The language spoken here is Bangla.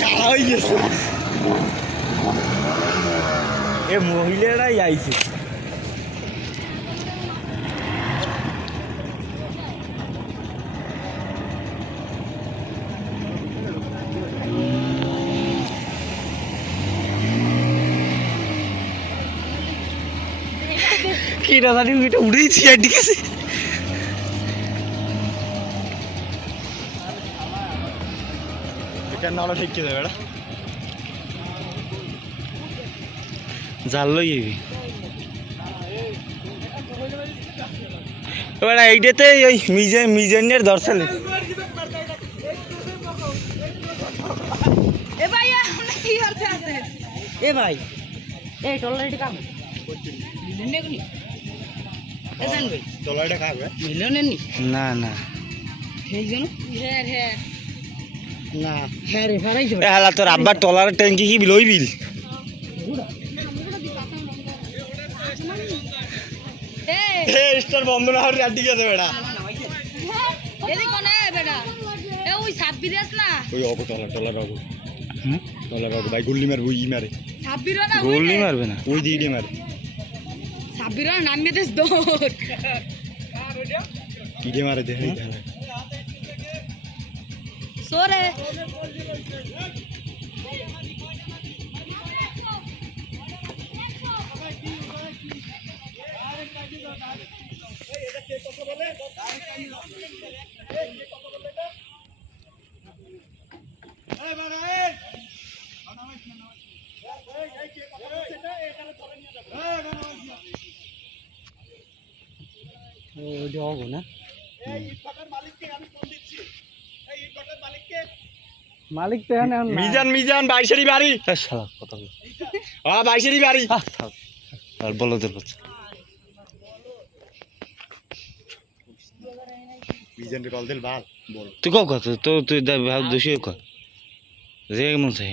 কালা হয়ে গেছে এ মহিলারাই আইছে কি না জানি এটা উড়েইছি আর ঠিক আছে এটা নালা ঠিক যাবে এটা জাল লই যাবি এবার এইটাতে ওই মিজানের দর্শনে এ ভাই এই টলাইটা কাম মিলনে কোনি এজান ভাই টলাইটা কাবে মিলনে নি না না এই জন হ্যাঁ হ্যাঁ না হ্যাঁ রে ফারাই এ হালা তোর আব্বার টলার ট্যাঙ্কি কি বিল ওই বিল এ স্টার বন্ধ না হরে আড্ডি গেছে বেটা এদি কোনে বেটা এ ওই সাব্বির আস না ওই অব টলার অব টলার অব ভাই গুল্লি মারবো ই মারে সাব্বির না গুল্লি মারবে না ওই দিকে মারে সাব্বির নামে দেস দৌড় কিডে মারে দেখে সোরে মালিক তো মিজান মিজান বাইশেরই বাড়ি শালা কথা বল হ্যাঁ বাইশেরই বাড়ি আর বলো তোর বাচ্চা মিজান রে কল দিল ভাল বল তুই কও কত তো তুই দোষী কর রে মন চাই